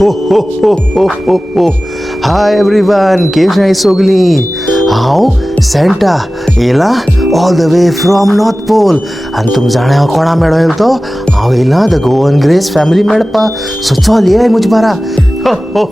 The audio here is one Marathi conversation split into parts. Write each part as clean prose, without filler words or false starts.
हो. हाय एवरीवन, केश नाही सोगली. हांव सेंटा येला all the way from North Pole. आनी तुमी जाणा हांव कोणा मेळो येयलो तो? हांव येयला द गोवन ग्रेस फॅमिली मेळपा. सो चल ये मुझ बारा. हो.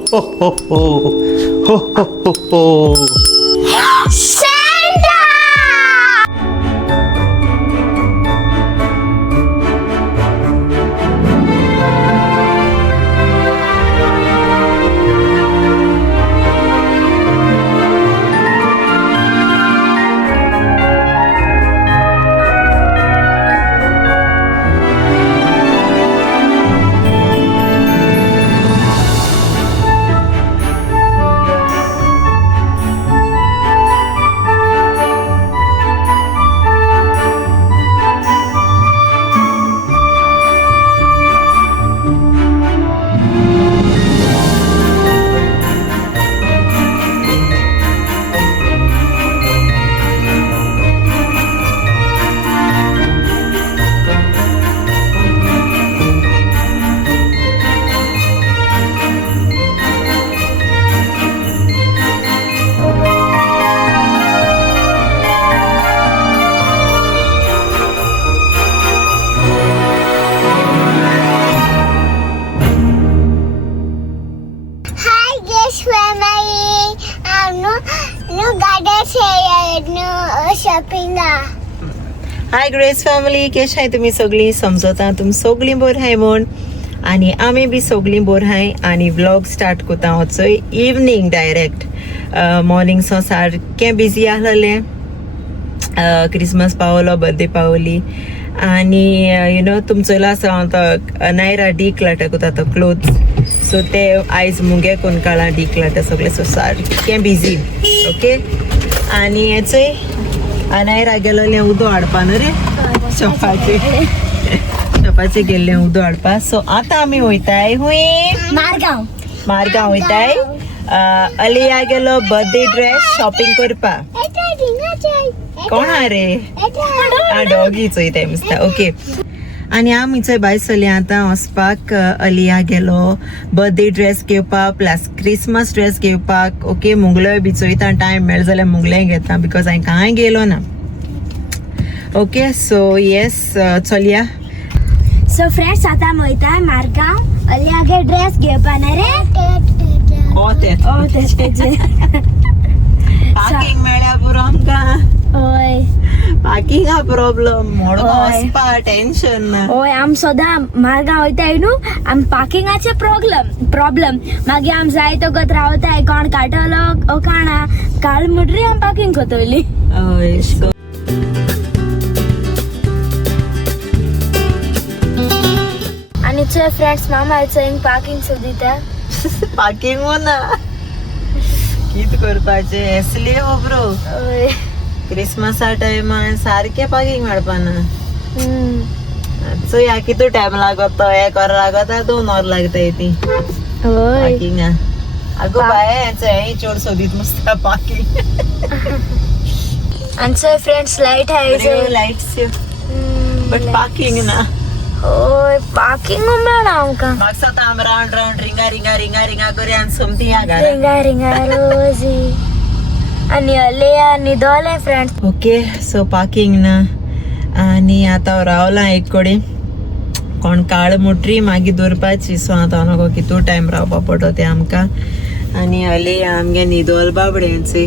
हाय ग्रेस फॅमिली, केश हाय तुमी सगळीं? समजता तुमी सगळीं बोर हाय म्हूण. आनी आमी बी सगळीं बोर हाय. आनी व्लॉग स्टार्ट कोता वचो इवनिंग डायरेक्ट. मॉर्निंग सो सारकें बिजी आहलें. क्रिसमस पावलो, बर्थडे पावली. आनी यू नो तुमचो आसा हांव तो नायरा डिक्लाटर कोता तो क्लोथ्स. सो ते आयज मुगे कोण काळा डिक्लाटर सगळें. सो सारकें बिजी. ओके. आनी हेचोय नायरा गेलोलें उदो हाडपा न्हू रे शॉपाचे गेल्लें उदो हाडपा. सो आतां आमी वयताय हुंय मारगांव वयताय. अलिया गेलो बर्थडे ड्रेस शॉपिंग करपा. कोण हा रे? डॉगीच वयताय दिसता. ओके. आनी आमी थंय भायर सरली आतां वचपाक. अलिया गेलो बर्थडे ड्रेस घेवपाक प्लस क्रिसमस ड्रेस घेवपाक. ओके. मुगलोय बी चोयता, टायम मेळ जाल्यार मुगलेंय घेता बिकॉज हांवें कांय गेलो ना. ओके. सो येस चलया. सो फ्रेंड्स आतां आमी वयता मारगांव अलियागे ड्रेस घेवपा ना रे. पार्किंग मेळ्ळ्या पुरो आमकां. होय पार्किंगा प्रॉब्लम मोडून वचपा टेन्शन ना. होय आम सदां मारगांव वयताय न्हू. आम पार्किंगाचे प्रॉब्लम मागीर आम जाय तो गत रावताय. कोण काडटलो ओ काणा काळ म्हणटरी आम पार्किंग कोतवली. हय. आनी चोय फ्रेंड्स मामा चोयंग पार्किंग सोदिता. पार्किंग ना कित करपाचे असली खबरो. क्रिसमसा टायमार सारखे पार्किंग मेळपा ना. सो ह्या कितू टायम लागता? 1 वर लागता, 2 वर लागता ती पार्किंगा. आगो बाय चोर सोदीत नुसता पार्किंग. आनी चोय friends light high lights but parking ना. होय पार्किंग मेळना आमकां. म्हाका सदां आम रावंड रिंगा करी आनी समथींग रिंगा रोजी आनी अलिया न्हिदोले फ्रेंड्स. ओके. सो पार्किंग ना. आनी आतां रावला एक कडेन. कोण काळ मुटरी मागीर दवरपाची. सो आतां नको कितू टायम रावपा पडटो ते आमकां. आनी अलिया आमगे न्हिदोल बाबड्यांचे.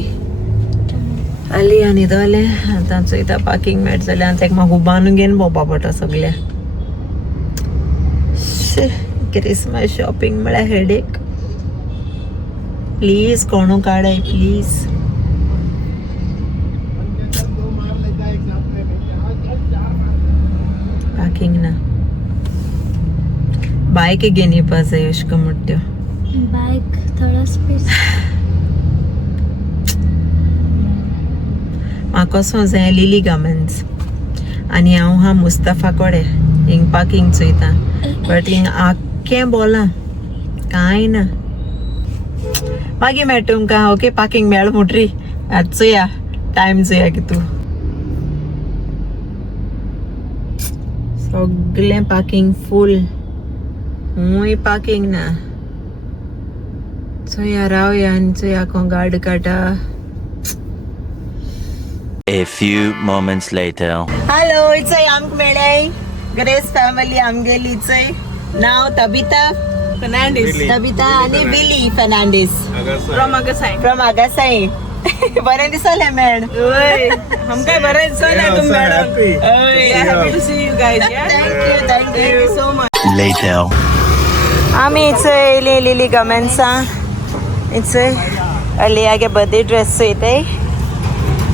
अलिया न्हिदोले. आतां चोयता पार्किंग मेळटा जाल्यार ताका म्हाका उबानू घेवन भोंवपा पडटा सगळ्या. क्रिसमस शॉपिंग म्हळ्यार हेडेक. प्लीज कोणू काडाय प्लीज. पार्किंग ना. बायक घेवन येवपा जाय अशें म्हणट्यो. बायक थोडा स्पेस. म्हाका वचूं जाय लिली गार्मेंट्स. आनी हांव हा मुस्तफा कोडे हिंग पार्किंग चोयता. बट हिंग आख्खें बोला कांय ना. मागीर मेळटा तुमकां. ओके. पार्किंग मेळ मुटरी आतां चोया टायम चोया कितू. सगळें पार्किंग फूल. खूंय पार्किंग ना. चोया रावया आनी चोया को गाड काटा. A few moments later. Hello इचय आमक मेळ्याय ग्रेस फॅमिली आमगेली इचय नाव तबिता तबिता आणि बिली फर्नांडीस फ्रॉम आगासाई. बरें दिसले मॅड. हमका बरं दिसलं तुम madam. Happy to see you guys. Yeah. Thank you so much. Later. आम्ही इचय लिहिलेली गमेन्सा इचय अलियागे बर्थडे ड्रेस चोयताय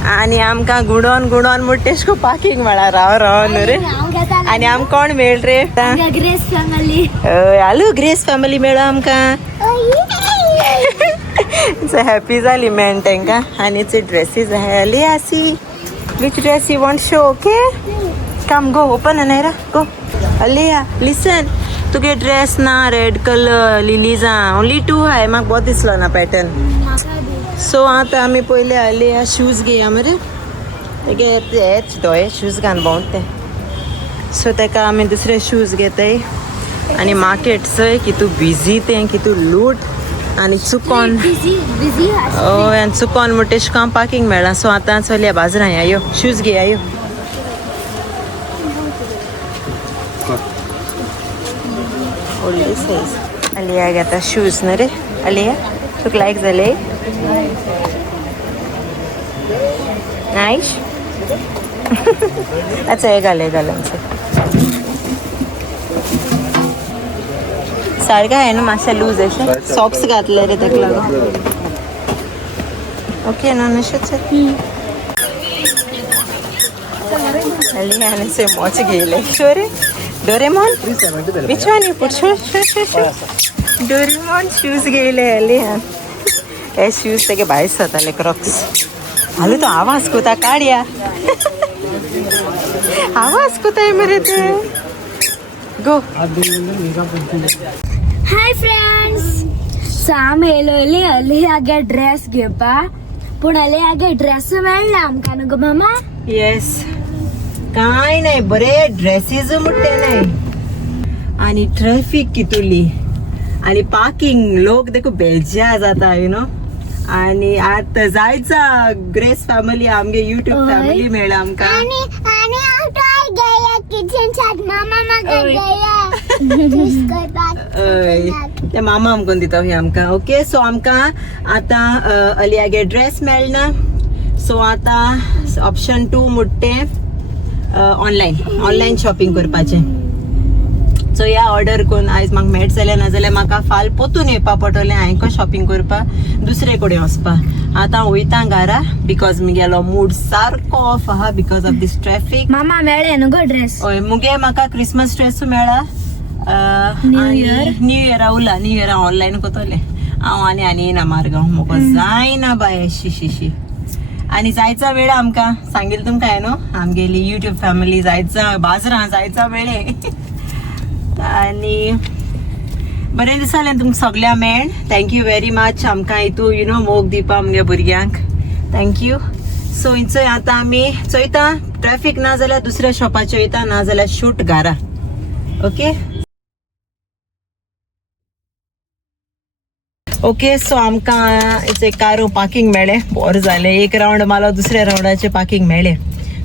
आणि आमकां गुणोन मुट्टेशको पार्किंग म्हळ्यार राव न्हू रे. आणि आम कोण मेळ रे ग्रेस फॅमिली. आलू ग्रेस फॅमिली मेळ्ळो आमकां. हॅपी जाली मेळून तांकां. आनी चे ड्रेसीस आली आसी which dress you want show. Okay come गो ओपन अनेरा गो. अलिया लिसन तुगे ड्रेस ना रेड कलर लिलीजा ओनली 2 आहाय. म्हाका बहुत दिसलो ना पॅटर्न. सो आतां आमी पयले अलिया शूज घेया मरे. तेगे हेच दोय शूज घान भोंवत ते. सो ताका आमी दुसरे शूज घेताय. आनी मार्केट चंय कितू बिजी तें कितू लूट आनी चुकोन बिझी हय आनी चुकोन मुटेश काम पार्किंग मेळ्ळा. सो आतां चलया बाजरां या यो शूज घेया यो. व्हडली सायज. अलिया घेता शूज न्हू रे. अलिया तुका लायक जाले नायश. अच्छा हे घाल आमचे सारकें आहे न्हू मातशें लूज अशें. सॉक्स घातले रे ताका लागून. ओके न्हू नशेंच अलियान से मोच घेयले. शो रे Doraemon which one you put show Doraemon shoes घेयले अलियान. हे शूज तेगे भायर जाताले क्रॉक्स. हालू तो आवाज कोता काढया. आवाज कोताय मरे ते गो. Hi friends. सो आमी येयलोली अलियागे ड्रेस घेवपा पूण अलियागे ड्रेस मेळना आमकां न्हू गो मामा. येस काय नाही बरे ड्रेसीज मुट्टे नाही आणि ट्रॅफिक कितुली आणि पार्किंग लोक देखो बेलजिया जाता यू नो. आणि आता जायचा ग्रेस फॅमिली आमगे युट्यूब हय. फॅमिली मेळ्ळा आमकां. ते मामा आमकोन दिता हे आमकां. ओके सो आमकां आतां अलियागे ड्रेस मेळना. सो आतां ऑप्शन 2 मुट्टे ऑनलायन शॉपिंग करपाचें. सो ह्या ऑर्डर करून आयज म्हाका मेळट जाल्यार नाजाल्यार म्हाका फाल पोतून येवपा पडटलें हांवें शॉपिंग करपा दुसरे कडेन वचपा. आतां हांव वयता घरा बिकॉज म्हगेलो मूड सारको ऑफ आहा बिकॉज ऑफ दीस ट्रॅफिक. मामा मेळ्ळे न्हू गो ड्रेस. हय मुगे म्हाका क्रिसमस ड्रेस मेळ्ळा. न्यू इयर न्यू इयरा ऑनलायन कोतले हांव आनी येना मारगांव. म्हाका जायना बाय शी. आणि जायचा वेळ आमकां सांगेल तुमकां हांवें न्हू आमगेली युट्यूब फॅमिली जायचा बाजरां जायचा वेळे. आणि बरें दिसलें तुमकां सगळ्यां मेळून. थँक्यू व्हेरी मच आमकां हितू यू नो मोग दिवपा आमगे भुरग्यांक. थँक्यू. सो हिंचोय आतां आमी चोयता ट्रॅफिक ना जाल्यार दुसऱ्या शॉपाचेर वयता ना जाल्यार शूट घरा. ओके ओके सो आमकां इट्स कारू पार्किंग मेळ्ळें. बोर जालें. एक रावंड मारलो दुसऱ्या रावंडाचें पार्किंग मेळ्ळें.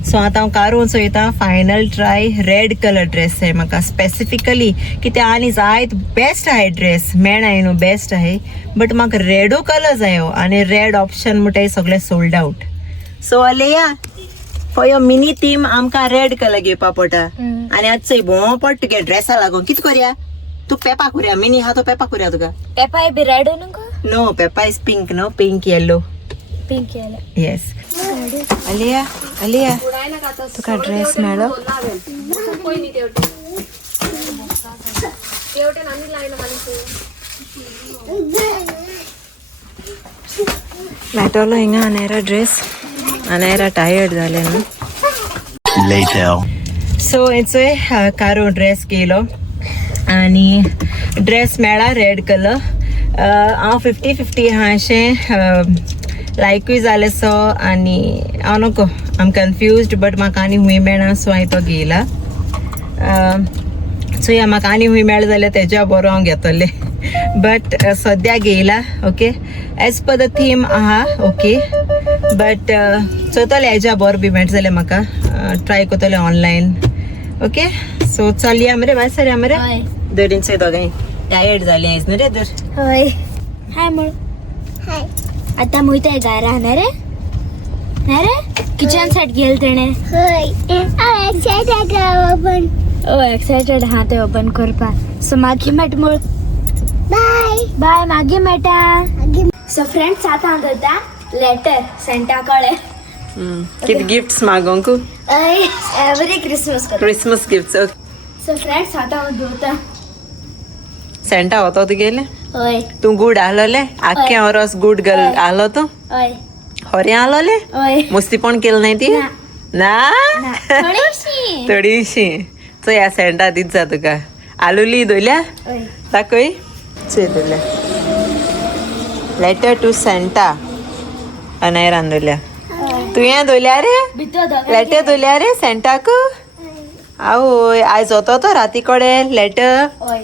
सो आतां हांव कारू चोयता final try red colour dress आहे म्हाका स्पेसिफिकली कित्याक आनी जायत बेस्ट आहे ड्रेस मेळनाय न्हू बेस्ट आहे बट म्हाका रेडू कलर जायो आनी रेड ऑप्शन म्हणटा सगळे सोल्ड आउट. सो अलिया फॉर युअर मिनी थीम आमकां रेड कलर घेवपा पडटा आनी आजचो भोंवो पडटा तुगे ड्रेसा लागून. कितें करया तू पेपा करुया मिनी हा तो पेपा करुया तुका. पेपा बी रेड न्हू गो. No Peppa is pink no pink yellow. Pink yellow. Yes Aliya Aliya तुका ड्रेस मेळ्ळो. मेळटलो हिंगा अनेरा ड्रेस. अनेरा टायर्ड जालें न्हू. Later. सो हेचोय कारो ड्रेस केलो आनी ड्रेस मेळ्ळा रेड कलर. हांव 50-50 आहा अशें लायकूय जालें सो आनी हांव नको आय एम कन्फ्युज्ड बट म्हाका आनी हूंय मेळना सो हांवें तो घेयला. सो ह्या म्हाका आनी हूंय मेळ्ळें जाल्यार तेज्या बरो हांव घेतलें. बट सद्या घेयला okay as per the theme आहा ओके बट चोतले हेज्या बोर बी मेळट जाल्यार म्हाका ट्राय कोतले ऑनलायन ओके सो चलया मरे भायर सरया मरे हय दरीन से दोगांय टायर्ड जाली आयज न्हू रे तर हय हाय म्हण हाय आता मुयताय घरा ना रे किचन सेट घेल तेणे एक्सायटेड हा ते ओपन करपा सो मागी मेट मूळ बाय बाय मागी मेटा सो फ्रेंड्स आता हांव दोता लेटर सेंटा कळे कित गिफ्ट्स मागोंक every Christmas Christmas gifts so friends आता हांव दोता सेंटा होतो तुगेले हय तू गुड आहलोले आख्खे ओरोस गुड गर्ल आहलो तू हय होरे आहलोले हय मस्ती पण केलं नाही ती ना. ना थोडीशी थोडीशी चो या सेंटा दीत जा तुका आलुली दोल्या हय दाखय चोय दोल्या लेटर टू सेंटा अनायरान दोल्या तू ये दोल्या रे भितो दोगा लेटर दोल्या रे सेंटाक आवय आयज होतो तो राती कोडे लेटर हय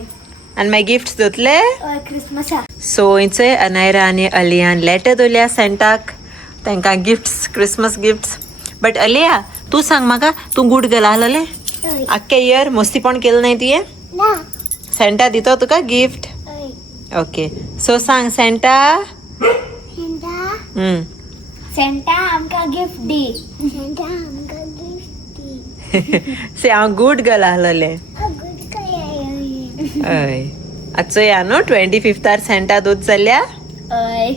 आनी मागीर गिफ्ट्स दोतले हय क्रिसमसा सो हिंचोय अनायरा आनी अलियान लेटर दोल्या सेंटाक तांकां गिफ्ट्स क्रिसमस गिफ्ट्स बट अलिया तू सांग म्हाका तू गुड गर्ल आहलोले आख्खे इयर मस्ती पण केलं नाही तुये ना सेंटा दितो तुका गिफ्ट हय ओके सो सांग सेंटा सेंटा आमकां गिफ्ट दी सेंटा आमकां गिफ्ट दी से हांव गुड गर्ल आहलोले गुड काय हय आजचो या न्हू 25th सेंटा दूद जाल्या हय